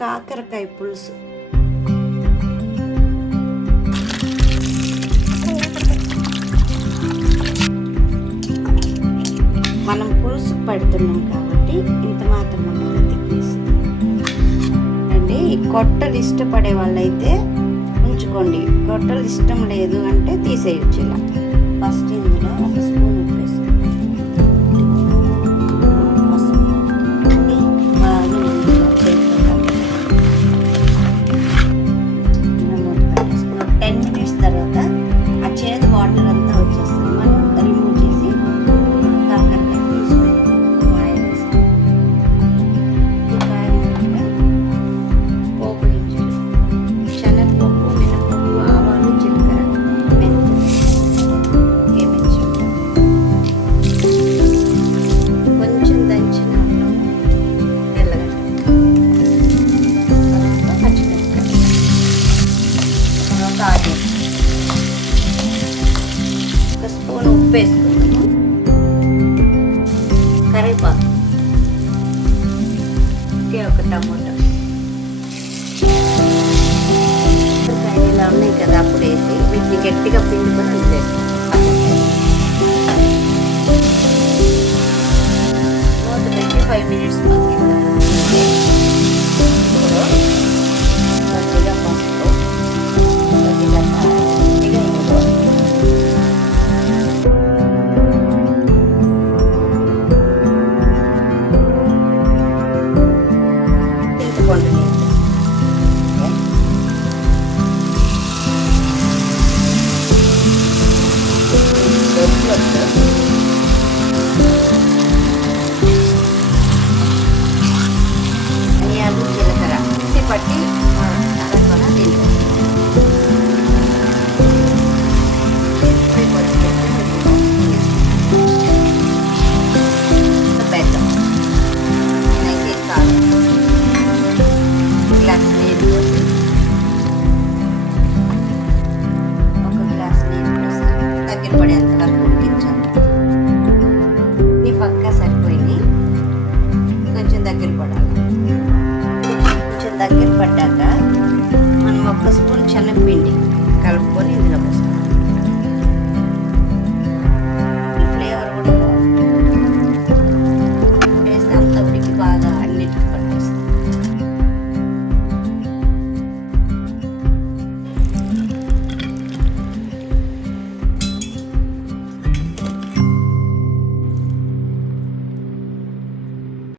కాకరకాయ పులుసు. మనం పులుసు పడుతున్నాం కాబట్టి ఇంత మాత్రం ఉండాలి థిక్నెస్ అండి. కొట్టలు ఇష్టపడే వాళ్ళైతే ఉంచుకోండి, కొట్టలు ఇష్టం లేదు అంటే తీసేయచ్చు. ఇలా ఫస్ట్ ఇందులో ఒక స్పూన్ ఉప్పు ఒక స్పూన్ ఉప్పు వేసుకున్నాము, కరివేపాకు, ఒక టమోటా, ఇలా ఉన్నాయి కదా అప్పుడు వేసి వీటిని గట్టిగా పిండుకొని వదిలేస్తాం. మూత పెట్టి 5 minutes కొద్దిగా పసుపు, కొద్దిగా ధనియాలు, జీలకర్ర మిక్సీ పట్టి అరకొన తింటాం. బెల్లం అయితే కాదు, గ్లాస్ నీళ్ళు పోసి, ఒక గ్లాస్ నీళ్ళు పోసి దగ్గర పడేంత వరకు ఉడికించాలి. ఈ పక్క సరిపోయి కొంచెం దగ్గర పడాలి. కొంచెం దగ్గర పడ్డాక మనం 1 స్పూన్ శనగపిండి కలుపుకొని ఇందులో పోస్తాం.